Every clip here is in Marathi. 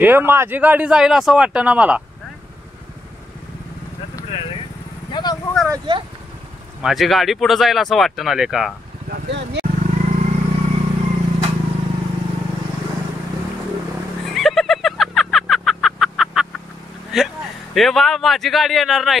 हे माझी गाडी जाईल असं वाटतं ना मला. माझी गाडी पुढे जाईल असं वाटतं ना लेका. हे बा माझी गाडी येणार नाही.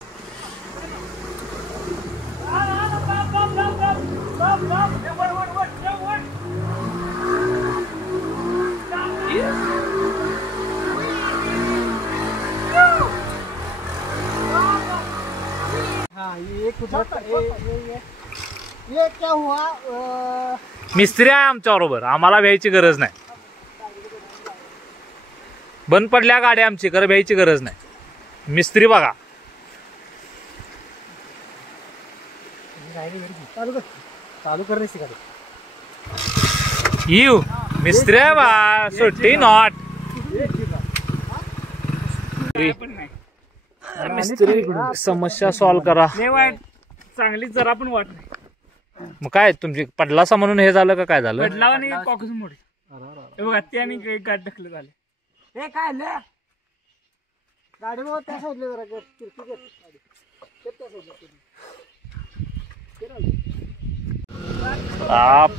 ये क्या हुआ? मिस्त्री आहे आमच्या बरोबर, आम्हाला भ्यायची गरज नाही. बंद पडल्या गाड्या आमची, कर भ्यायची गरज नाही. मिस्त्री बघा. चालू कर येऊ मिस्त्री आहे बा, सुट्टी नॉट. मिस्त्री समस्या सॉल्व करा. चांगलीच जरा पण वाट नाही. मग काय तुमची पडलासा म्हणून हे झालं का काय झालं? पडला आणि कॉकस मोड बघा ते आणि गाठ ढकल झाले. हे काय गाडी त्या साईडला जरा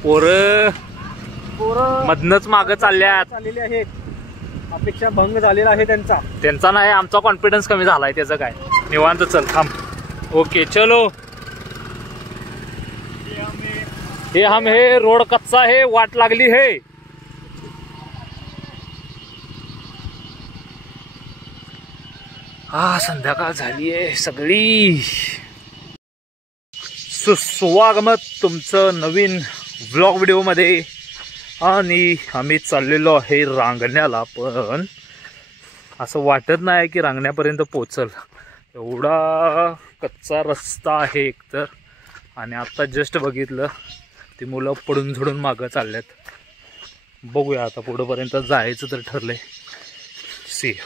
पोर मधनच माग चाललेली आहेत. अपेक्षा भंग झालेला आहे त्यांचा नाही, आमचा कॉन्फिडन्स कमी झालाय. त्याचं काय निवांत चल थांब. ओके चलो. हे हम हे रोड कच्चा है, वाट लागली है. संध्याकाळ झाली आहे सगळी. सुस्वागत तुमचं नवीन व्लॉग व्हिडिओ मध्ये. आणि आम्ही चाललेलो आहे रांगण्याला, पण असं वाटत नाही की रांगण्यापर्यंत पोचल. एवढा कच्चा रस्ता आहे एकतर, आणि आता जस्ट बघितलं ती मुलं पडून झडून मागं चालल्यात. बघूया आता पुढेपर्यंत जायचं तर ठरलंय.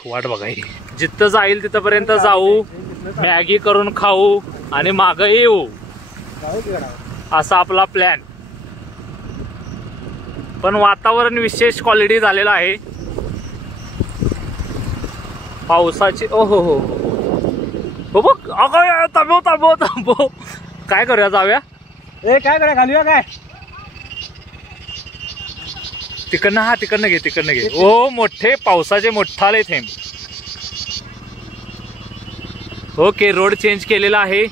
वाट बघा, जिथं जाईल तिथपर्यंत जाऊ, मॅगी करून खाऊ आणि मागं येऊ, असा आपला प्लॅन. पण वातावरण विशेष क्वालिटी झालेलं आहे पावसाची. ओहो हो हो बघ. थांबव थांबव थांबव. काय करूया, जाऊया. काय करूया, घालूया काय तिकडनं. हा तिकडनं घे, तिकडनं घे. ओ मोठे पावसाचे मोठाले थेंब. ओके रोड चेंज केलेला आहे.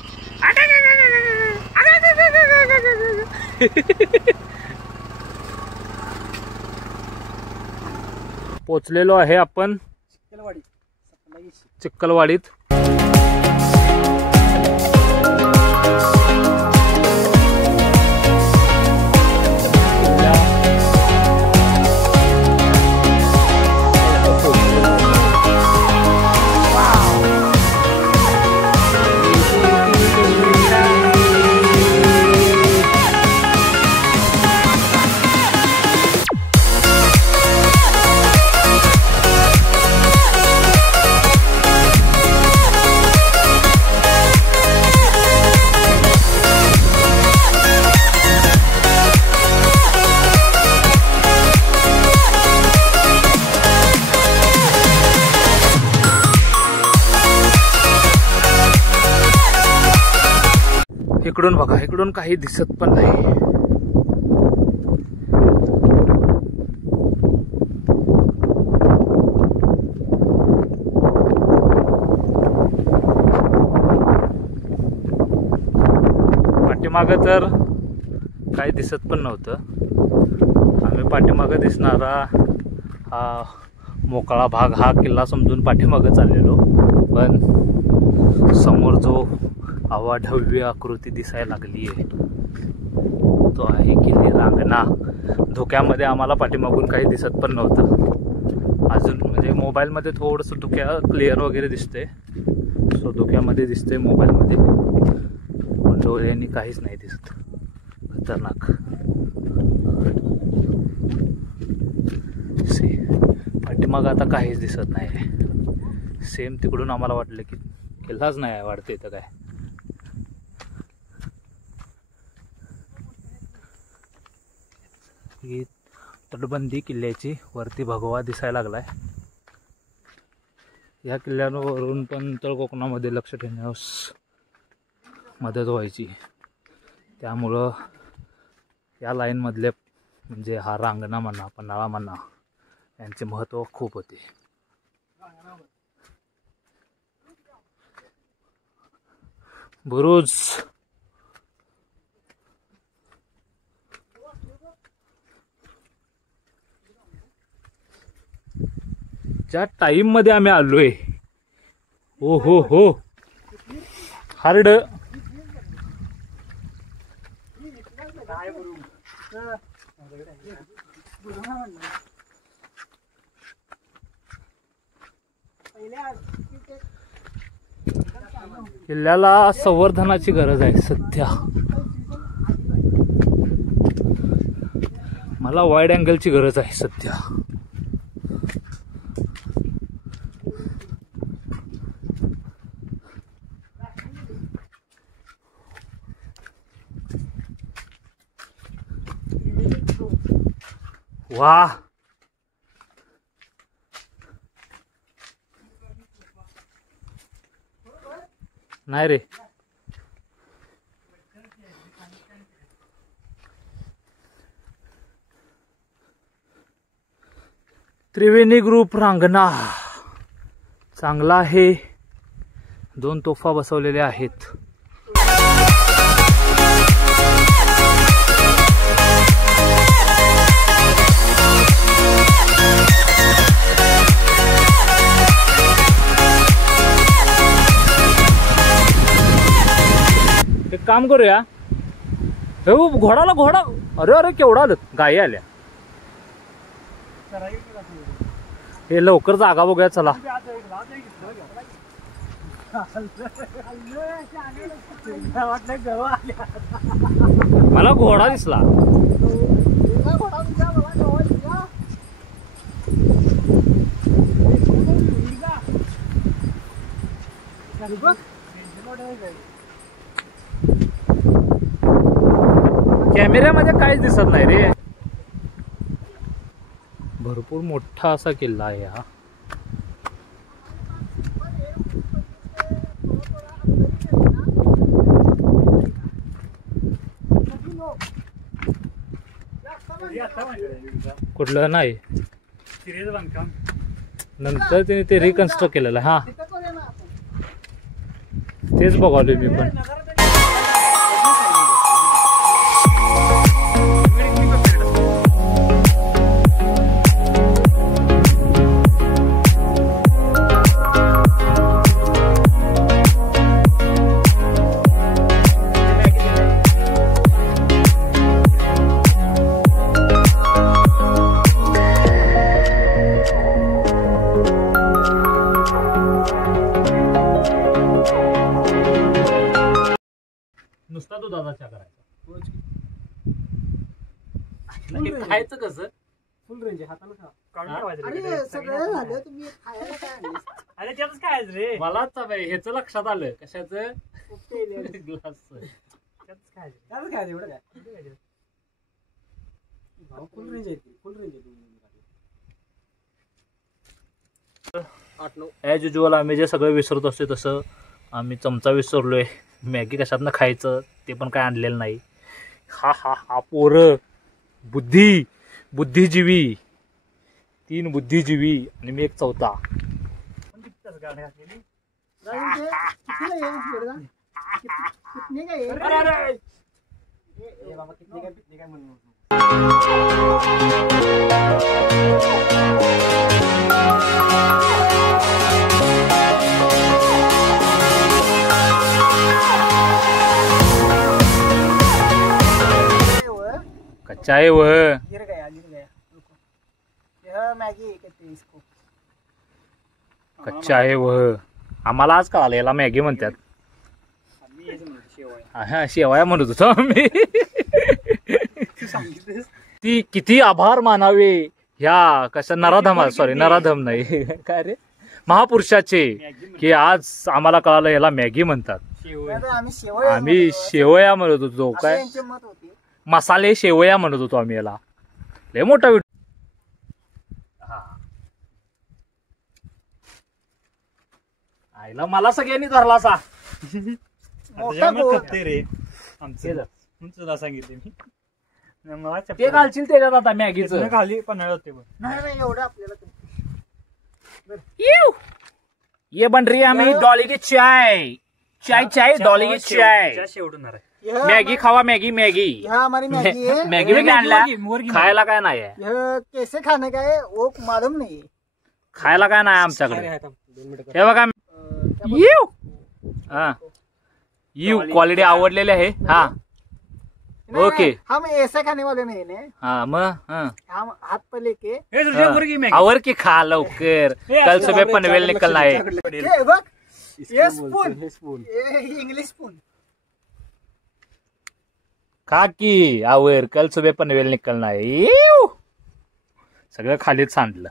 पोचलेलो आहे आपण चिक्कलवाडीत. इकडून बघा, इकडून काही दिसत पण नाही. पाठीमागं तर काही दिसत पण नव्हतं. आम्ही पाठीमागं दिसणारा हा मोकळा भाग, हा किल्ला समजून पाठीमागं चाललेलो, पण समोर जो अवाढव्य आकृती दिसायला लागली आहे तो आहे किल्ले रांगणा. धुक्यामध्ये आम्हाला पाठीमागून काही दिसत पण नव्हतं अजून. म्हणजे मोबाईलमध्ये थोडंसं धुक्या क्लिअर वगैरे दिसते, सो धुक्यामध्ये दिसते मोबाईलमध्ये, पण डोळ्यांनी काहीच नाही दिसत. खतरनाक. पाठीमागं आता काहीच दिसत नाही. सेम तिकडून आम्हाला वाटलं की किल्लाच नाही आहे वाढते इथं काय. ही तटबंदी किल्ल्याची, वरती भगवा दिसायला लागलाय. या किल्ल्यावरून पण तळ कोकणामध्ये लक्ष ठेवण्यास मदत व्हायची. त्यामुळं या लाईनमधले म्हणजे हा रांगणा म्हणा पन्हाळा म्हणा यांचे महत्त्व खूप होते. बुरुज ज्या टाइम मध्ये आम्ही आलोय हो हो हो हार्ड किल्ल्याला संवर्धनाची गरज आहे सध्या. मला वाईड अँगलची गरज आहे सध्या. वाह नाही रे. त्रिवेणी ग्रुप रांगणा चांगला आहे. 2 तोफा बसवलेल्या आहेत. एक काम करूया. हो घोडा. अरे अरे केवढा आलं. गायी आल्या. हे लवकर जागा बघूया चला. मला घोडा दिसला. कॅमेऱ्यामध्ये काहीच दिसत नाही रे. भरपूर मोठा असा किल्ला आहे हा. कुठलं नाही नंतर त्याने ते रिकन्स्ट्रक्ट केलेलं. हा तेच बघालोय मी पण. नुसता दुधाचा चहा करायचा. खायचं कसं. फुल रेंज हाताला खा. अरे त्यातच काय रे. मलाच ह्याच लक्षात आलं. कशाचं ग्लास. त्यातच काय एवढं काय फुल रेंज आहे. फुल रेंज ॲज युज्युअल आम्ही जे सगळं विसरत असतो तसं आम्ही चमचा विसरलोय. मॅगी कशातनं खायचं ते पण काय आणलेलं नाही. हा हा हा पोरं बुद्धिजीवी 3 बुद्धिजीवी आणि मी एक चौथा. चाय वह गिर गया यह मैगी कहते हैं इसको. कच्चा आहे वह. आम्हाला आज कळालं याला मॅगी म्हणतात. हा शेवया म्हणत होतो आम्ही. ती किती आभार मानावे ह्या कशा नराधम नाही काय रे महापुरुषाचे की आज आम्हाला कळालं याला मॅगी म्हणतात. आम्ही शेवया म्हणत होतो. काय मसाले शेवया म्हणत होतो आम्ही याला. लय मोठा आईला मला सगळ्यांनी धरला असा मोठा गोळ. रे आमचं तुला सांगितले मी मला ते घालशील त्याच्यात आता मॅगीच खाली पन्हाळ होते पण नाही एवढं आपल्याला ये बन रही है हमें डॉली की चाय चाय चाय डॉली की चाय शेवटणार आहे मॅगी खावा मॅगी मॅगी ह्या हमारी मैगी है मॅगी में आणल्या खायला काय नाही आहे यह कैसे खाने का है वो मालूम नहीं है. खायला काय नाही आमच्याकडे हे बघा हा यू क्वालिटी आवडलेली आहे हा नहीं, ओके. नहीं, हम ऐसे खाने वाले नहीं है. हा मग हम हाथ पे लेके आवर की खा लवकर कल सुबह पनवेल निकलना है ये बघ ये स्पून ये इंग्लिश स्पून खा की आवर कल सुबह पनवेल निकलना है इव. सगळं खालीच सांडलं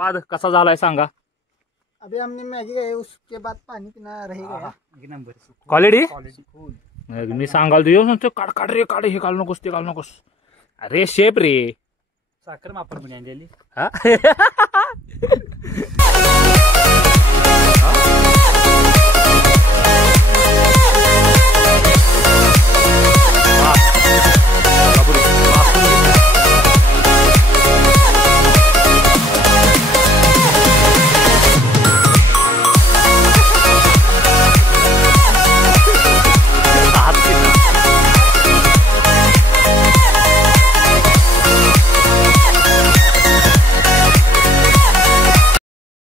बाद कसा झालाय सांगा अभी हमने मैगी खाई उसके बाद पानी पीना रहेगा. क्वालिटी मी सांगाल तू काढ काढ रे काढ हे घालू नकोस ते घालू नकोस अरे शेप रे साखर मापर पण आणलेली हा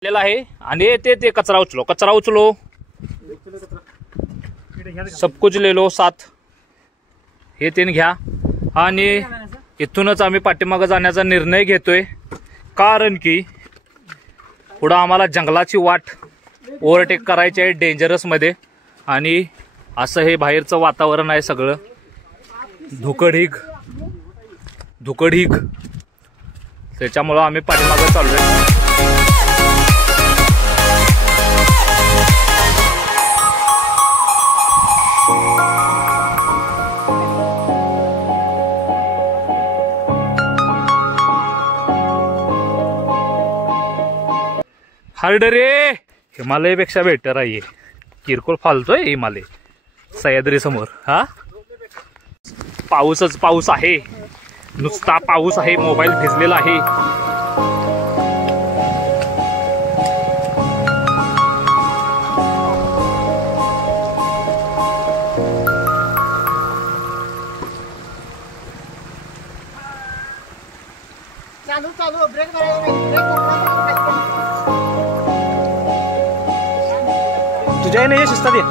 आहे आणि ते कचरा उचलो सब कुछ ले लो साथ हे तीन घ्या आणि इथूनच आम्ही पाठीमागे जाण्याचा निर्णय घेतोय कारण की पुढे आम्हाला जंगलाची वाट ओव्हरटेक करायची आहे डेंजरस मध्ये आणि असं हे बाहेरचं वातावरण आहे सगळं धुकडढीग त्याच्यामुळं आम्ही पाठीमागे चाललोय हार्ड रे हिमालयापेक्षा बेटर आहे किरकोळ फालतोय हिमालय सह्याद्री समोर हा पाऊसच पाऊस आहे नुसता पाऊस आहे मोबाईल भिजलेला आहे चालू ब्रेक तुझ्या नाही शिस्तात ये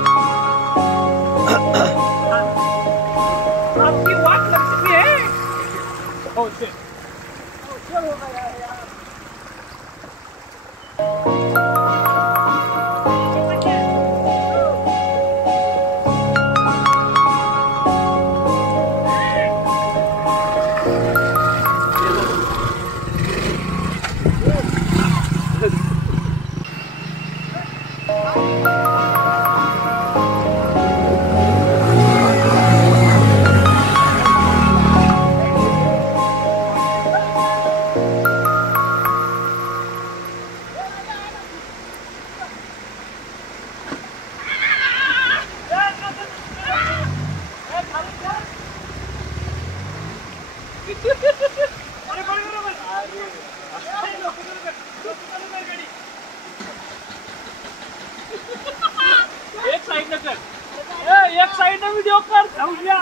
एक साइड व्हिडिओ कर जाऊया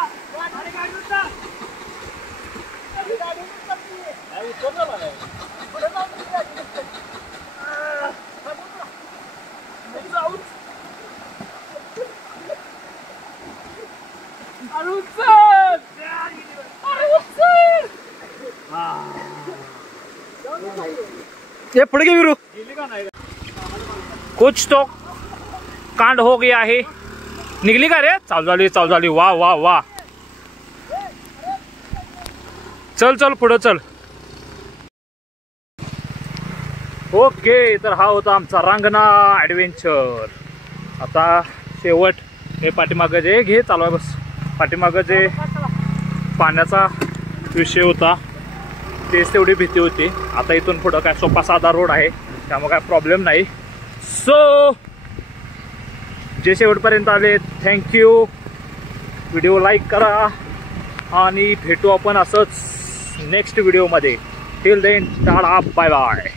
ये पुढे घे विरू कुछ तो कांड हो गया है निघली का रे चालू झाली वा वा वा चल पुढे चल ओके तर हा होता आमचा रांगणा ॲडव्हेंचर आता शेवट हे पाठीमागे जे घे चालू आहे बस पाठीमागं जे पाण्याचा विषय होता तेच तेवढी भीती होती. आता इथून पुढं काय सोपा साधा रोड आहे, त्यामुळे काय प्रॉब्लेम नाही. सो जे शेवटपर्यंत आले थँक्यू. व्हिडिओ लाईक करा आणि भेटू आपण असंच नेक्स्ट व्हिडिओमध्ये. Till then tata bye bye.